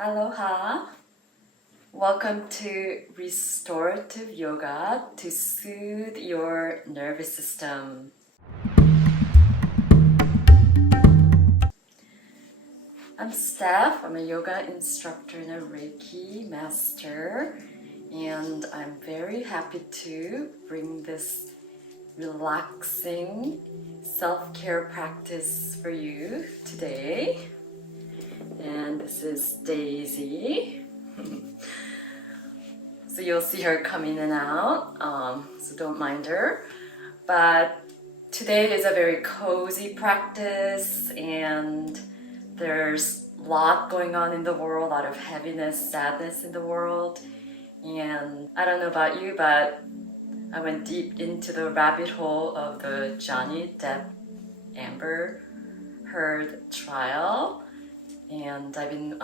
Aloha! Welcome to Restorative Yoga to soothe your nervous system. I'm Steph. I'm a yoga instructor and a Reiki master, and I'm very happy to bring this relaxing self-care practice for you today. And this is Daisy. So you'll see her come in and out, so don't mind her. But today is a very cozy practice, and there's a lot going on in the world, a lot of heaviness, sadness in the world. And I don't know about you, but I went deep into the rabbit hole of the Johnny Depp Amber Heard trial. And I've been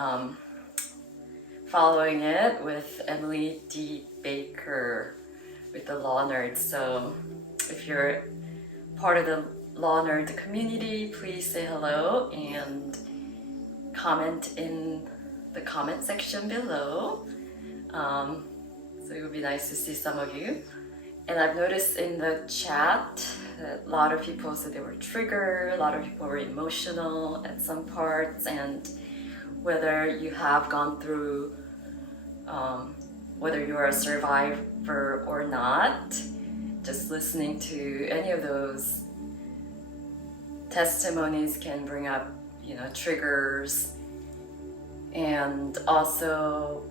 following it with Emily D. Baker with the Law Nerds. So if you're part of the Law Nerd community, please say hello and comment in the comment section below. So it would be nice to see some of you. And I've noticed in the chat that a lot of people said they were triggered, a lot of people were emotional at some parts, and whether you have gone through, whether you're a survivor or not, just listening to any of those testimonies can bring up, triggers. And also,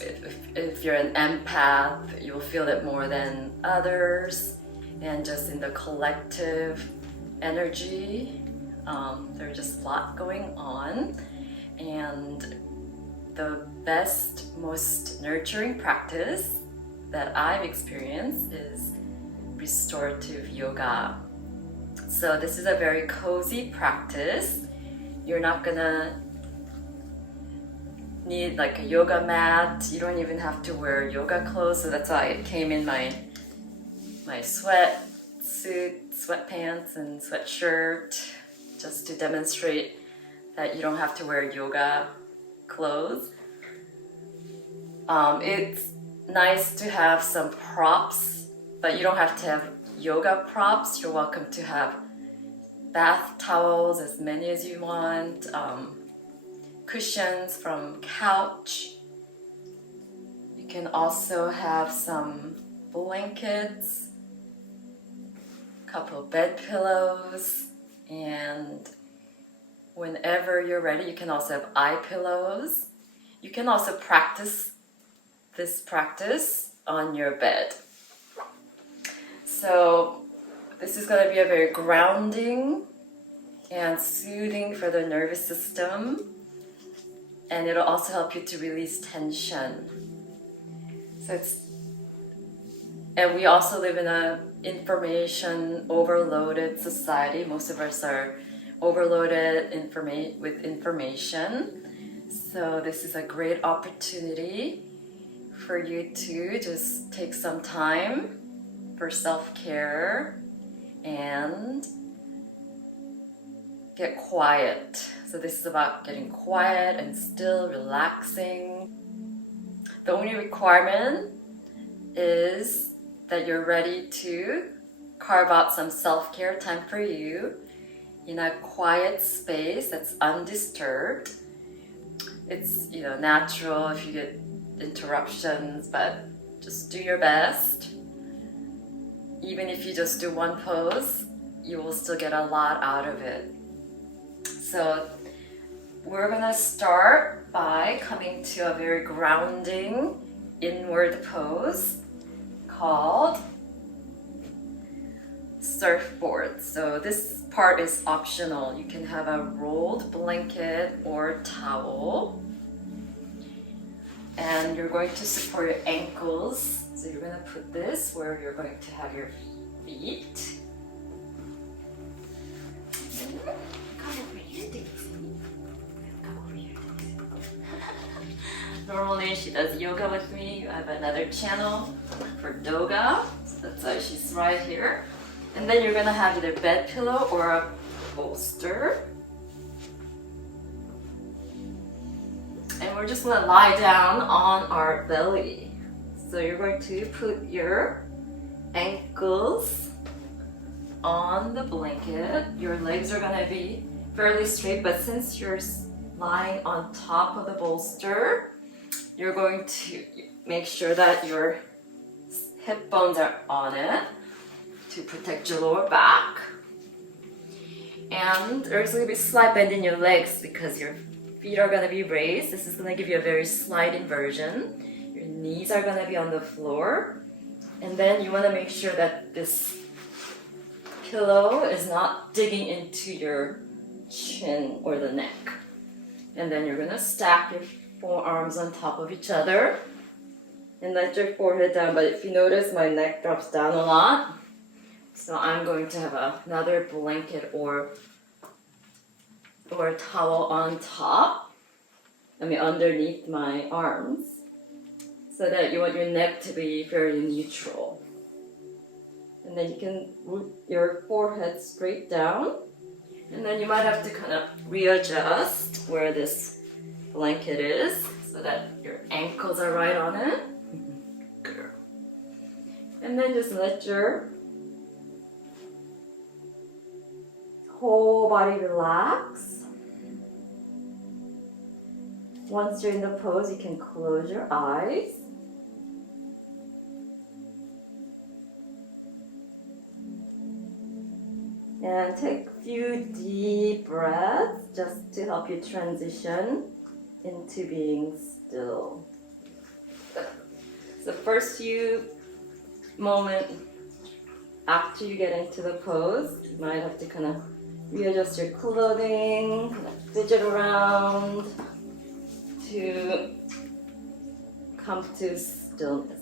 if you're an empath, you'll feel it more than others. And just in the collective energy, there's just a lot going on. And the best, most nurturing practice that I've experienced is restorative yoga. So this is a very cozy practice. You're not gonna need like a yoga mat. You don't even have to wear yoga clothes. So that's why it came in my sweatsuit, sweatpants, and sweatshirt, just to demonstrate that you don't have to wear yoga clothes. It's nice to have some props, but you don't have to have yoga props. You're welcome to have bath towels, as many as you want, cushions from couch. You can also have some blankets, a couple of bed pillows, and whenever you're ready, you can also have eye pillows. You can also practice this practice on your bed. So this is going to be a very grounding and soothing for the nervous system, and it'll also help you to release tension. And we also live in an information overloaded society. Most of us are overloaded with information. So this is a great opportunity for you to just take some time for self-care and get quiet. So this is about getting quiet and still, relaxing. The only requirement is that you're ready to carve out some self-care time for you in a quiet space that's undisturbed. It's natural if you get interruptions, but just do your best. Even if you just do one pose, you will still get a lot out of it. So we're gonna start by coming to a very grounding inward pose called Surfboard. So this part is optional. You can have a rolled blanket or towel, and you're going to support your ankles. So you're going to put this where you're going to have your feet. Come over here, Daisy. Come over here, Daisy. Normally she does yoga with me. I have another channel for doga. So that's why she's right here. And then you're going to have either bed pillow or a bolster. And we're just gonna lie down on our belly. So you're going to put your ankles on the blanket. Your legs are gonna be fairly straight, but since you're lying on top of the bolster, you're going to make sure that your hip bones are on it to protect your lower back. And there's going to be slight bend in your legs because your feet are going to be raised. This is going to give you a very slight inversion. Your knees are going to be on the floor. And then you want to make sure that this pillow is not digging into your chin or the neck. And then you're going to stack your forearms on top of each other and let your forehead down. But if you notice, my neck drops down a lot. So I'm going to have another blanket or a towel on top, underneath my arms, so that you want your neck to be fairly neutral. And then you can root your forehead straight down, and then you might have to kind of readjust where this blanket is so that your ankles are right on it. Good. And then just let your whole body relax. Once you're in the pose, you can close your eyes. And take a few deep breaths just to help you transition into being still. So the first few moments after you get into the pose, you might have to kind of readjust your clothing, kind of fidget around to come to stillness.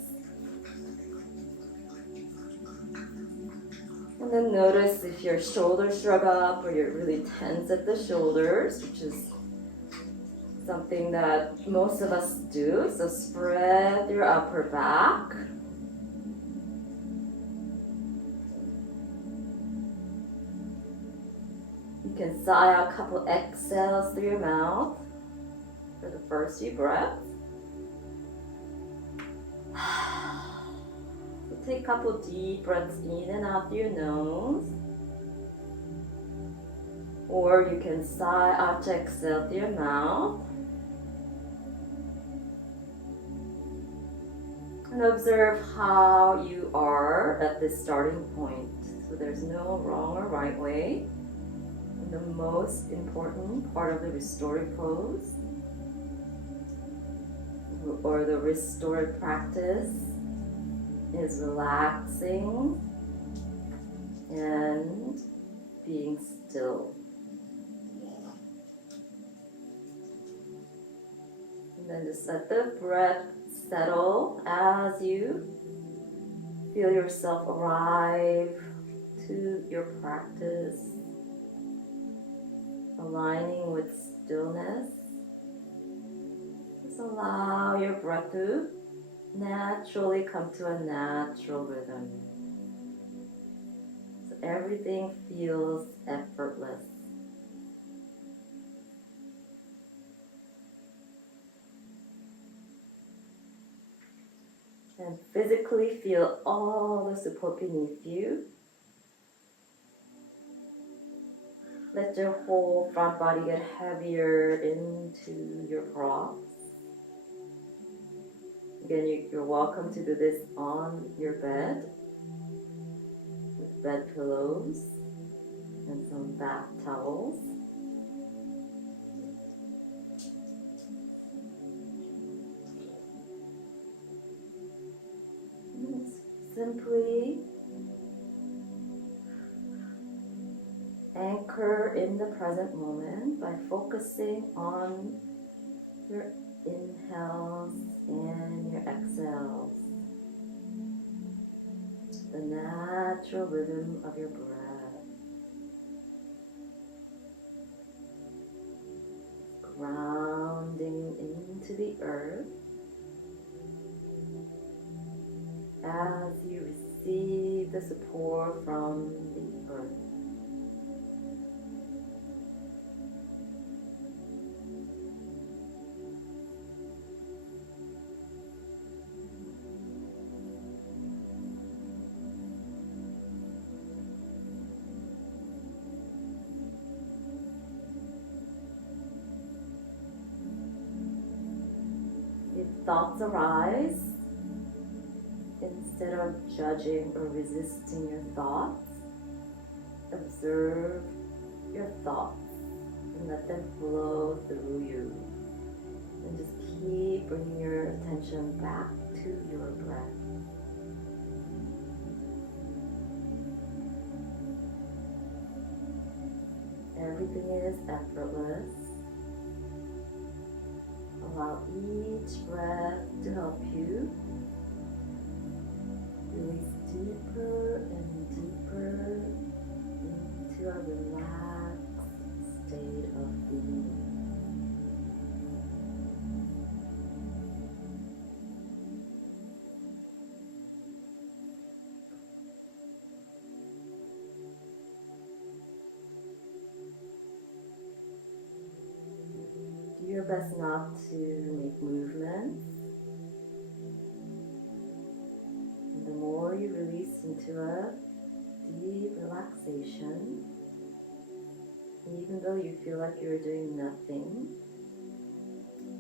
And then notice if your shoulders shrug up or you're really tense at the shoulders, which is something that most of us do. So spread your upper back. You can sigh out a couple exhales through your mouth for the first few breaths. So take a couple deep breaths in and out through your nose. Or you can sigh out to exhale through your mouth. And observe how you are at this starting point. So there's no wrong or right way. The most important part of the restorative pose or the restorative practice is relaxing and being still. And then just let the breath settle as you feel yourself arrive to your practice. Aligning with stillness. Just allow your breath to naturally come to a natural rhythm. So everything feels effortless. And physically feel all the support beneath you. Let your whole front body get heavier into your props. Again, you're welcome to do this on your bed with bed pillows and some bath towels. And simply anchor in the present moment by focusing on your inhales and your exhales. The natural rhythm of your breath. Grounding into the earth as you receive the support from the earth. thoughts arise, instead of judging or resisting your thoughts, observe your thoughts and let them flow through you. And just keep bringing your attention back to your breath. Everything is effortless. Allow each breath to help you release deeper and deeper into a relaxed state of being. Do your best not to make movements. And the more you release into a deep relaxation, even though you feel like you're doing nothing,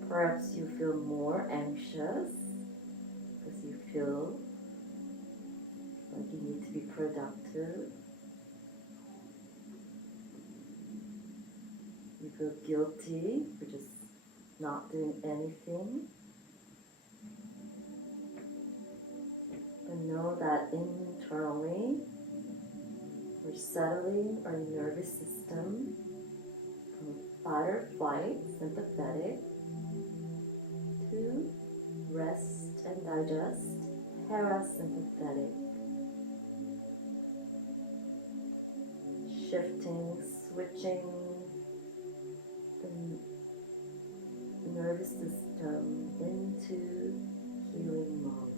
perhaps you feel more anxious because you feel like you need to be productive. You feel guilty for just not doing anything. But know that internally, we're settling our nervous system from fight or flight, sympathetic, to rest and digest, parasympathetic. Shifting, switching the nervous system into healing mode.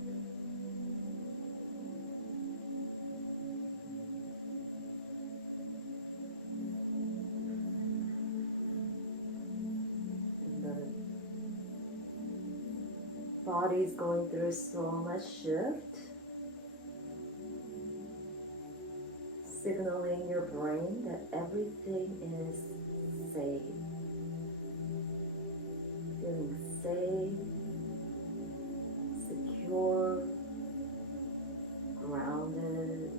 Body's going through so much shift, signaling your brain that everything is safe. Feeling safe, secure, grounded,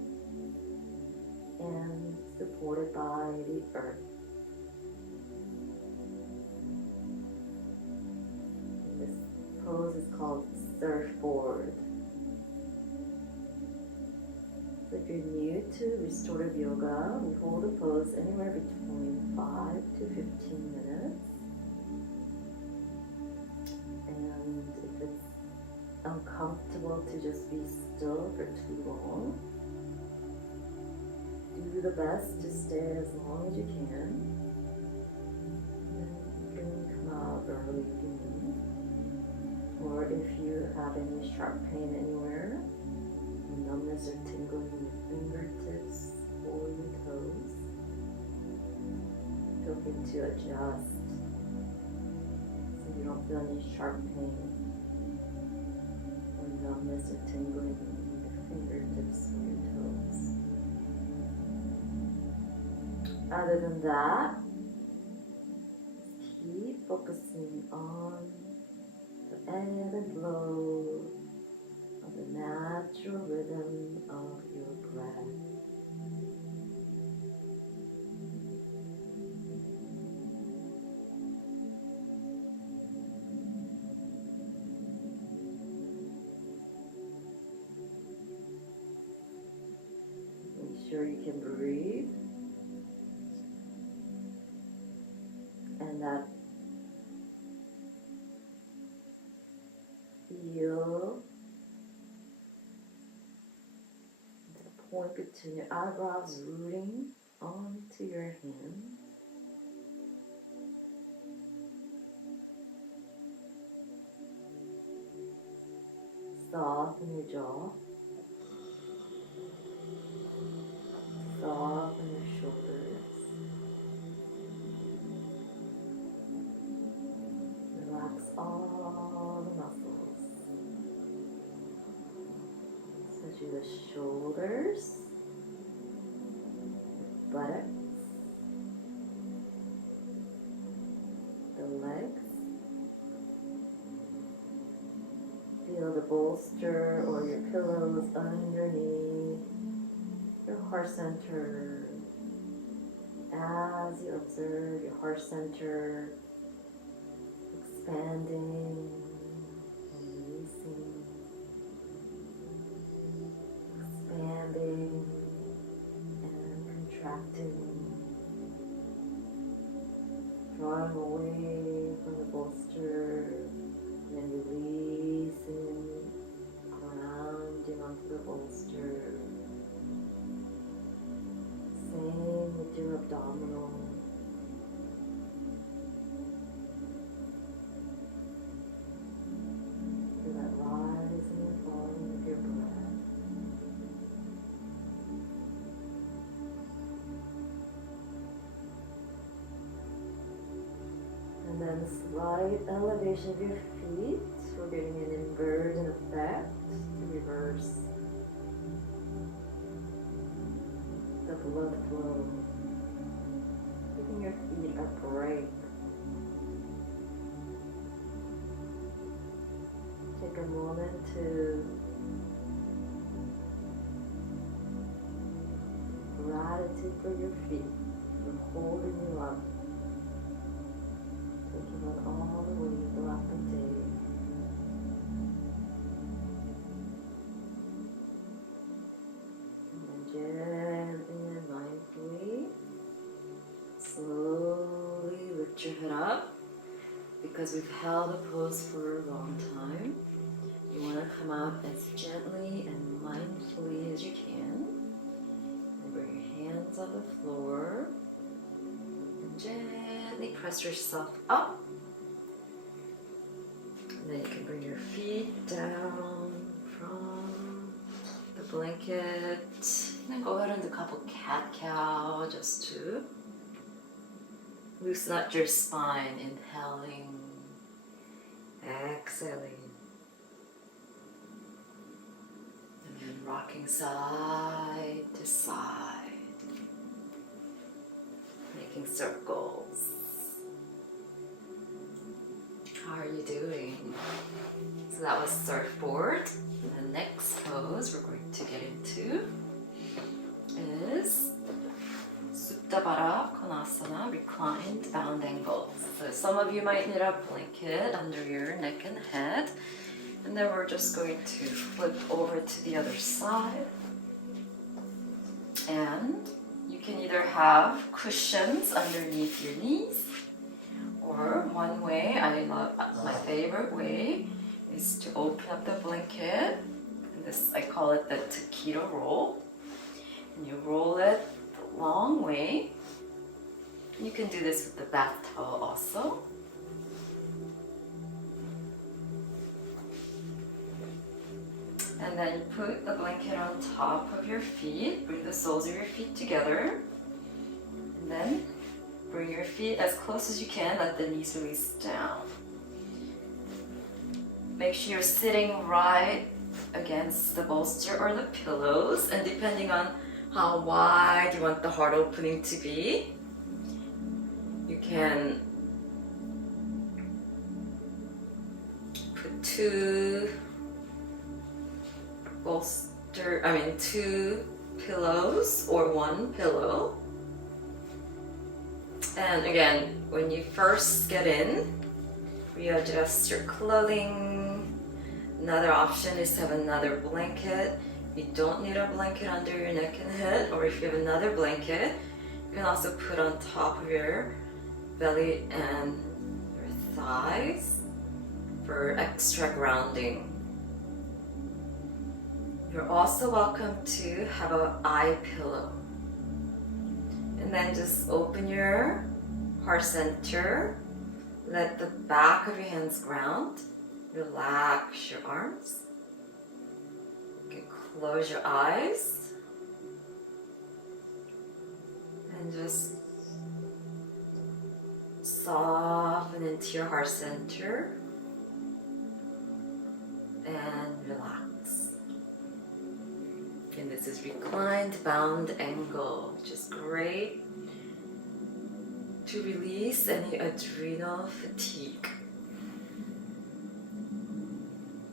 and supported by the earth. Pose is called Surfboard. So if you're new to Restorative Yoga, we hold a pose anywhere between 5 to 15 minutes. And if it's uncomfortable to just be still for too long, do the best to stay as long as you can. And you can come out early if you need. Or if you have any sharp pain anywhere, numbness or tingling in your fingertips or your toes, feel free to adjust so you don't feel any sharp pain or numbness or tingling in your fingertips or your toes. Other than that, keep focusing on the ebb and flow of the natural rhythm of your breath. Make sure you can breathe, and that feel the point between your eyebrows rooting onto your hand. Soften your jaw. Soften your shoulders. Relax all the muscles. Especially the shoulders, the buttocks, the legs, bolster or your pillows underneath your heart center. As you observe your heart center expanding, releasing, expanding and contracting, drawing away from the bolster and then releasing, grounding onto the bolster. Same with your abdominal. Feel that rising and falling of your breath. And then slight elevation of your feet. We're getting an inversion effect to reverse the blood flow, giving your feet a break. Take a moment to gratitude for your feet for holding you up, taking on all the way throughout the day. Gently and mindfully, slowly lift your head up. Because we've held a pose for a long time, you want to come out as gently and mindfully as you can. And bring your hands on the floor and gently press yourself up. And then you can bring your feet down from the blanket. And go ahead and do a couple cat-cow just to loosen up your spine. Inhaling, exhaling, and then rocking side to side, making circles. How are you doing? So that was surfboard. And the next pose we're going to get into is Supta, Baddha, Konasana, Reclined, Bound Angles. So some of you might need a blanket under your neck and head. And then we're just going to flip over to the other side. And you can either have cushions underneath your knees, or one way, my favorite way, is to open up the blanket. And this, I call it the taquito roll. And you roll it the long way. You can do this with the bath towel also. And then you put the blanket on top of your feet, bring the soles of your feet together, and then bring your feet as close as you can, let the knees release down. Make sure you're sitting right against the bolster or the pillows, and depending on how wide you want the heart opening to be, you can put two pillows or one pillow. And again, when you first get in, readjust your clothing. Another option is to have another blanket. You don't need a blanket under your neck and head, or if you have another blanket, you can also put on top of your belly and your thighs for extra grounding. You're also welcome to have an eye pillow. And then just open your heart center. Let the back of your hands ground. Relax your arms. You can close your eyes. And just soften into your heart center. And relax. And this is reclined bound angle, which is great to release any adrenal fatigue.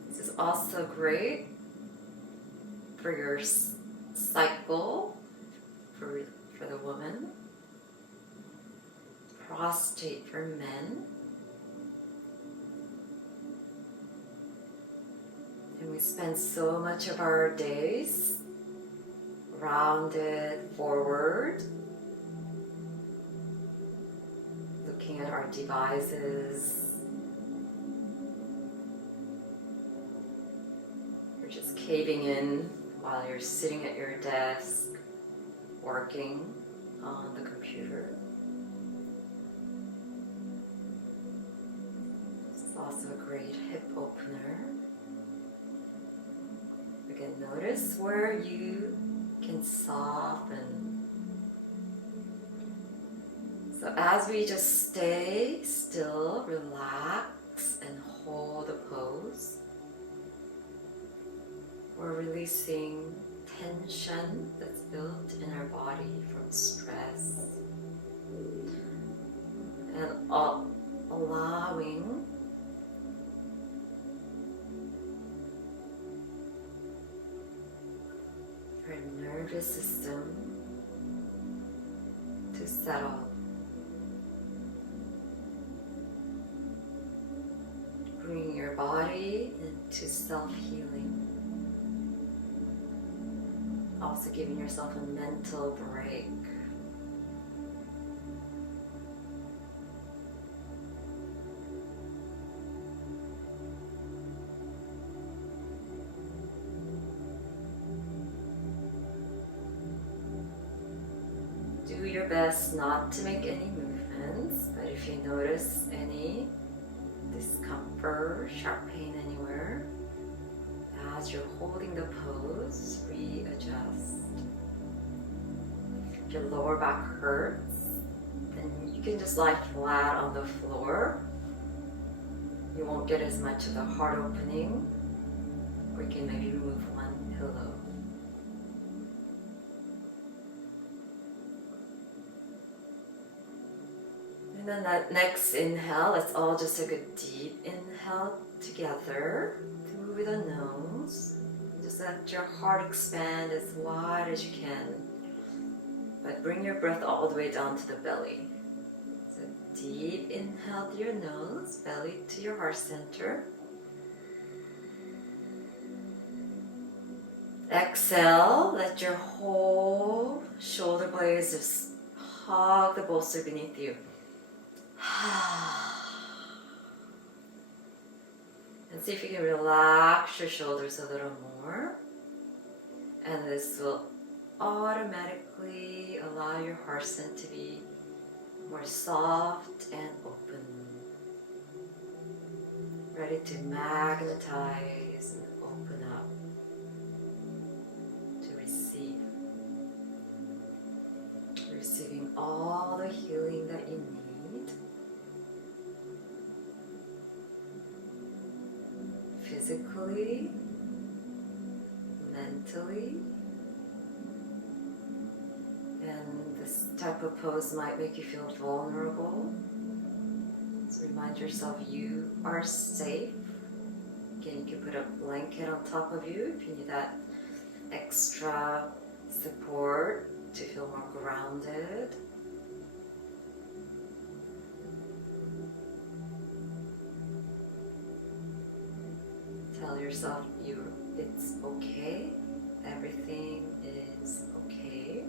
This is also great for your cycle, for the woman, prostate for men. And we spend so much of our days rounded forward, looking at our devices. You're just caving in while you're sitting at your desk, working on the computer. This is also a great hip opener. Again, notice where you can soften. So as we just stay still, relax, and hold the pose, we're releasing tension that's built in our body from stress and allowing our nervous system to settle. Bring your body into self-healing. Also giving yourself a mental break. Do your best not to make any movements, but if you notice any discomfort, sharp pain anywhere, as you're holding the pose, readjust. If your lower back hurts, then you can just lie flat on the floor. You won't get as much of the heart opening, or you can maybe remove one pillow. And then that next inhale, let's all just take a deep inhale together through the nose. Just let your heart expand as wide as you can. But bring your breath all the way down to the belly. So deep inhale through your nose, belly to your heart center. Exhale, let your whole shoulder blades just hug the bolster beneath you. And see if you can relax your shoulders a little more. And this will automatically allow your heart center to be more soft and open. Ready to magnetize and open up to receive. Receiving all the healing that you need. Physically, mentally, and this type of pose might make you feel vulnerable. So remind yourself you are safe. Again, you can put a blanket on top of you if you need that extra support to feel more grounded. Tell yourself it's okay, everything is okay.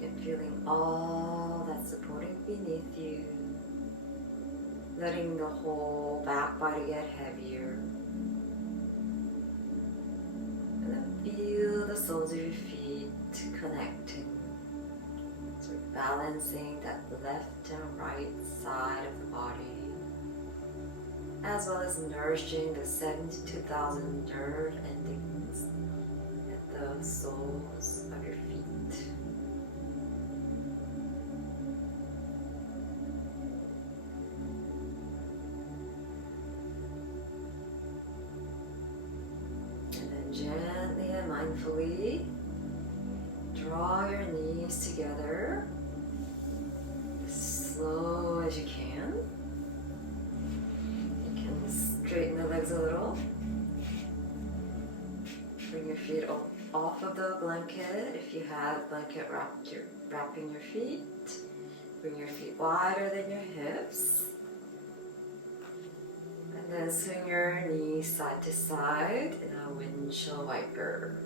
Get feeling all that supporting beneath you, letting the whole back body get heavier. And then feel the soles of your feet connecting. So we're balancing that left and right side of the body, as well as nourishing the 72,000 nerve endings at the soles of your feet. And then gently and mindfully draw your knees together slow as you can. You can straighten the legs a little. Bring your feet off of the blanket. If you have blanket wrapping your feet. Bring your feet wider than your hips. And then swing your knees side to side in a windshield wiper.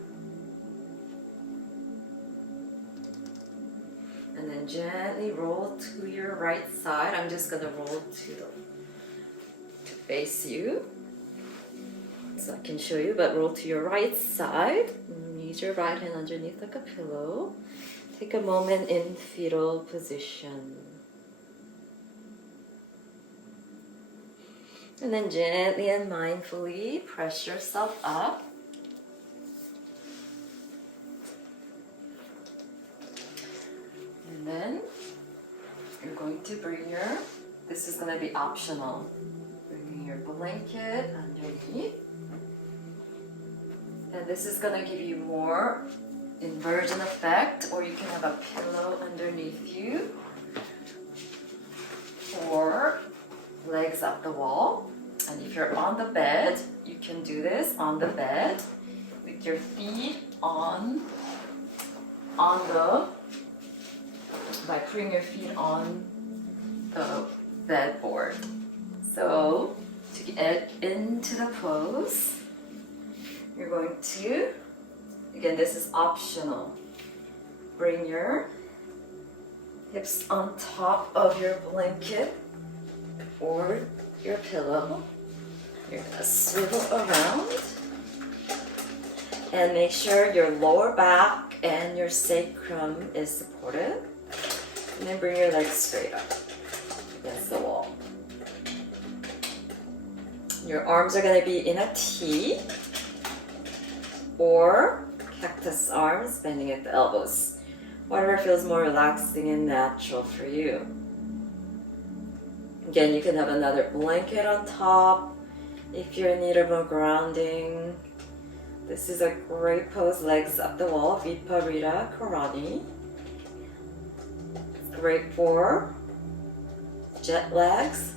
And then gently roll to your right side. I'm just going to roll to face you so I can show you, but roll to your right side. Use your right hand underneath like a pillow. Take a moment in fetal position. And then gently and mindfully press yourself up. And then you're going to bring this is going to be optional, bringing your blanket underneath. And this is going to give you more inversion effect, or you can have a pillow underneath you, or legs up the wall. And if you're on the bed, you can do this on the bed with your feet by putting your feet on the bed board. So to get into the pose, you're going to, again, this is optional. Bring your hips on top of your blanket or your pillow. You're going to swivel around and make sure your lower back and your sacrum is supported. And then bring your legs straight up against the wall. Your arms are going to be in a T or cactus arms, bending at the elbows. Whatever feels more relaxing and natural for you. Again, you can have another blanket on top if you're in need of more grounding. This is a great pose, legs up the wall, Viparita, Karani. It's great for jet lags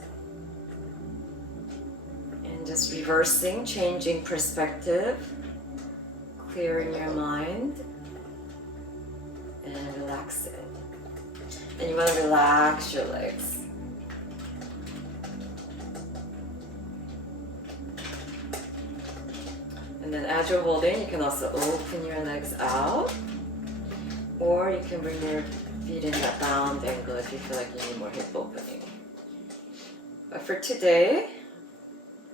and just reversing, changing perspective, clearing your mind and relaxing. And you want to relax your legs. And then as you're holding, you can also open your legs out, or you can bring your feet in that bound angle if you feel like you need more hip opening. But for today,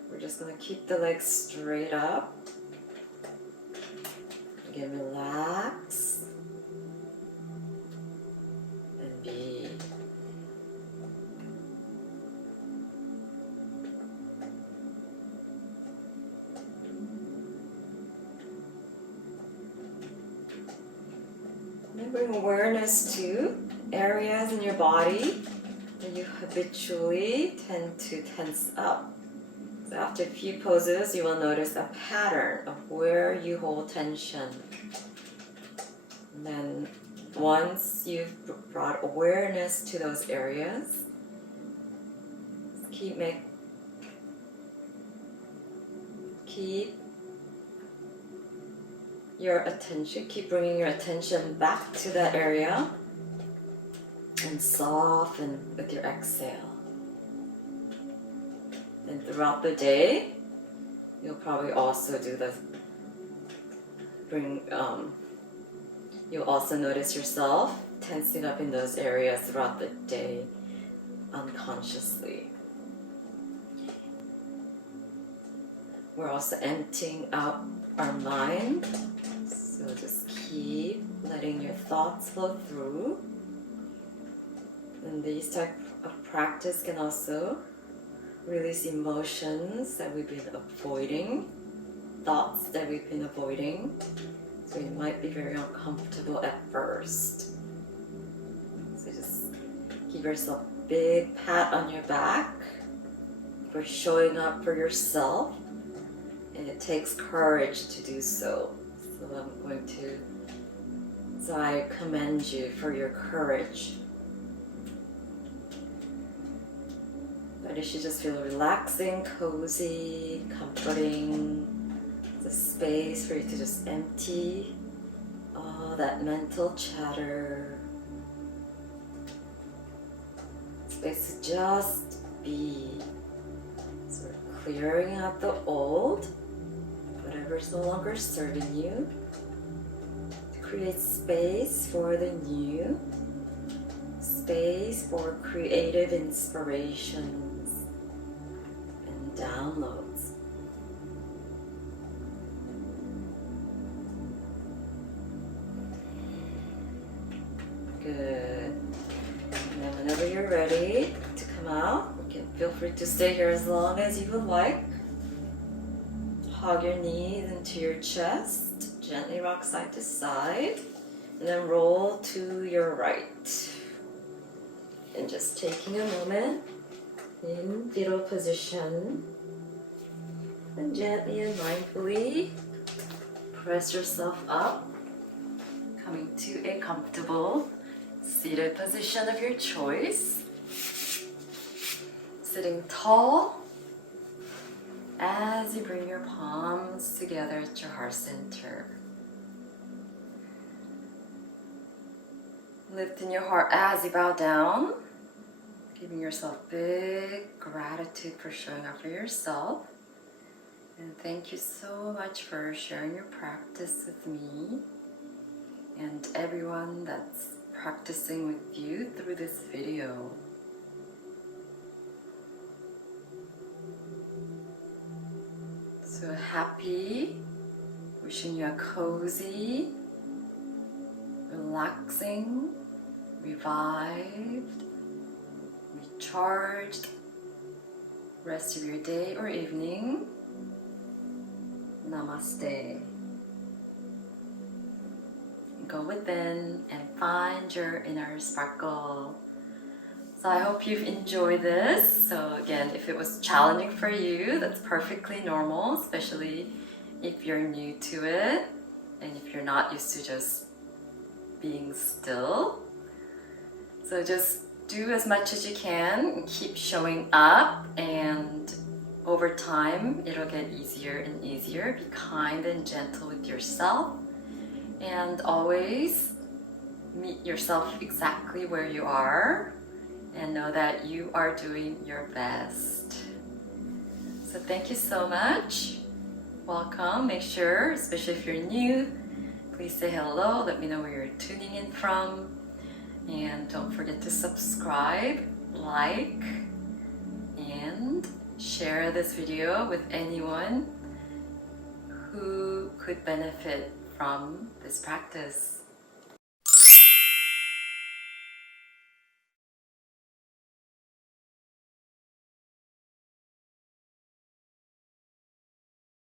we're just going to keep the legs straight up. Again, relax and be. And bring awareness to areas in your body that you habitually tend to tense up. So after a few poses, you will notice a pattern of where you hold tension. And then once you've brought awareness to those areas, keep your attention, keep bringing your attention back to that area and soften with your exhale. And throughout the day, you'll probably also do this. You'll also notice yourself tensing up in those areas throughout the day unconsciously. We're also emptying out our mind. So just keep letting your thoughts flow through. And these type of practice can also release emotions that we've been avoiding, thoughts that we've been avoiding. So you might be very uncomfortable at first. So just give yourself a big pat on your back for showing up for yourself. And it takes courage to do so. So I commend you for your courage. you should just feel relaxing, cozy, comforting. It's a space for you to just empty all that mental chatter. Space to just be. So we're clearing out the old, whatever's no longer serving you, to create space for the new, space for creative inspirations and downloads. Good. And then whenever you're ready to come out, you can feel free to stay here as long as you would like. Hug your knees into your chest, gently rock side to side, and then roll to your right. And just taking a moment in fetal position, and gently and mindfully press yourself up, coming to a comfortable seated position of your choice. Sitting tall as you bring your palms together at your heart center. Lifting your heart as you bow down, giving yourself big gratitude for showing up for yourself. And thank you so much for sharing your practice with me and everyone that's practicing with you through this video. So happy, wishing you a cozy, relaxing, revived, recharged rest of your day or evening. Namaste. Go within and find your inner sparkle. So I hope you've enjoyed this. So again, if it was challenging for you, that's perfectly normal, especially if you're new to it and if you're not used to just being still. So just do as much as you can and keep showing up, and over time it'll get easier and easier. Be kind and gentle with yourself, and always meet yourself exactly where you are and know that you are doing your best. So thank you so much. Welcome. Make sure, especially if you're new, please say hello. Let me know where you're tuning in from. And don't forget to subscribe, like, and share this video with anyone who could benefit from this practice.